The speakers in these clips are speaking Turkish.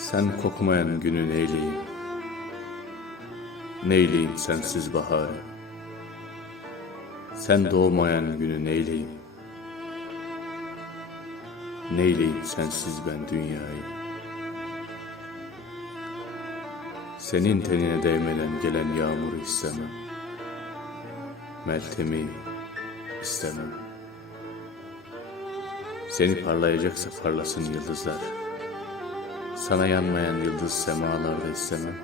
Sen kokmayan günü neyleyim? Neyleyim sensiz baharı? Sen doğmayan günü neyleyim? Neyleyim sensiz ben dünyayı? Senin tenine değmeden gelen yağmuru istemem. Meltemi istemem. Seni parlayacaksa parlasın yıldızlar. Sana yanmayan yıldız semalarda istemem.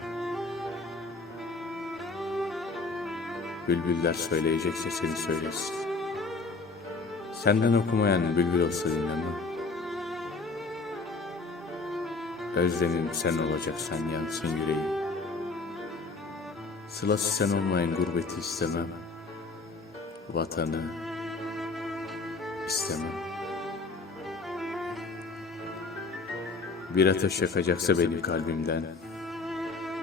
Bülbüller söyleyecekse seni söylesin. Senden okumayan bülbül olsa dinlemem. Özlemim sen olacaksan yansın yüreğim. Sılası sen olmayan gurbeti istemem. Vatanı istemem. Bir ateş yakacaksa benim kalbimden,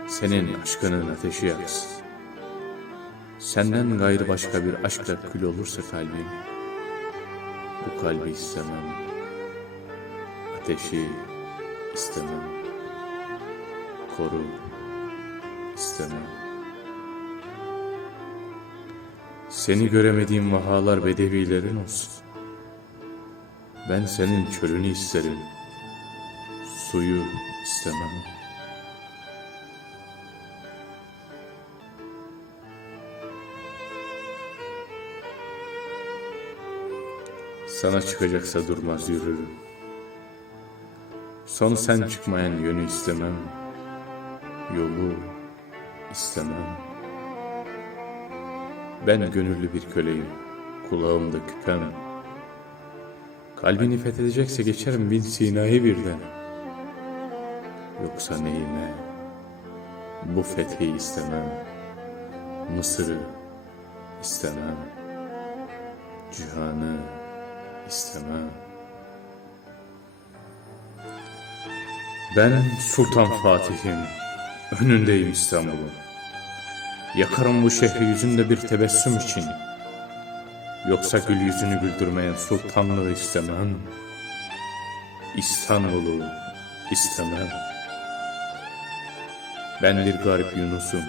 senin aşkının ateşi yaksın. Senden gayrı başka bir aşkla kül olursa kalbim, bu kalbi istemem. Ateşi istemem. Koru istemem. Seni göremediğim vahalar bedevilerin olsun. Ben senin çölünü isterim. Suyu istemem. Sana çıkacaksa durmaz yürürüm. Son sen çıkmayan yönü istemem. Yolu istemem. Ben gönüllü bir köleyim. Kulağımda küpem. Kalbini fethedecekse geçerim bin Sina'yı birden. Yoksa neyime? Bu fethi istemem. Mısır'ı istemem. Cihanı istemem. Ben Sultan Fatih'im. Önündeyim İstanbul'un. Yakarım bu şehri yüzünde bir tebessüm için. Yoksa gül yüzünü güldürmeyen sultanlığı istemem. İstanbul'u istemem. Ben bir garip Yunus'um.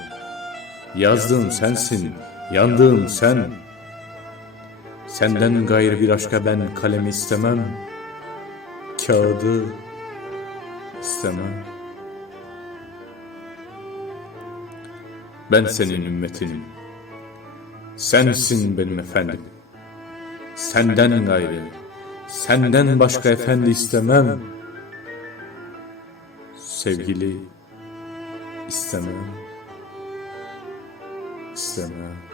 Yazdığım sensin, yandığım sen. Senden gayrı bir aşka ben kalemi istemem. Kağıdı istemem. Ben senin ümmetinim. Sensin benim efendim. Senden gayrı, senden başka efendi istemem. Sevgili istemem. İstemem.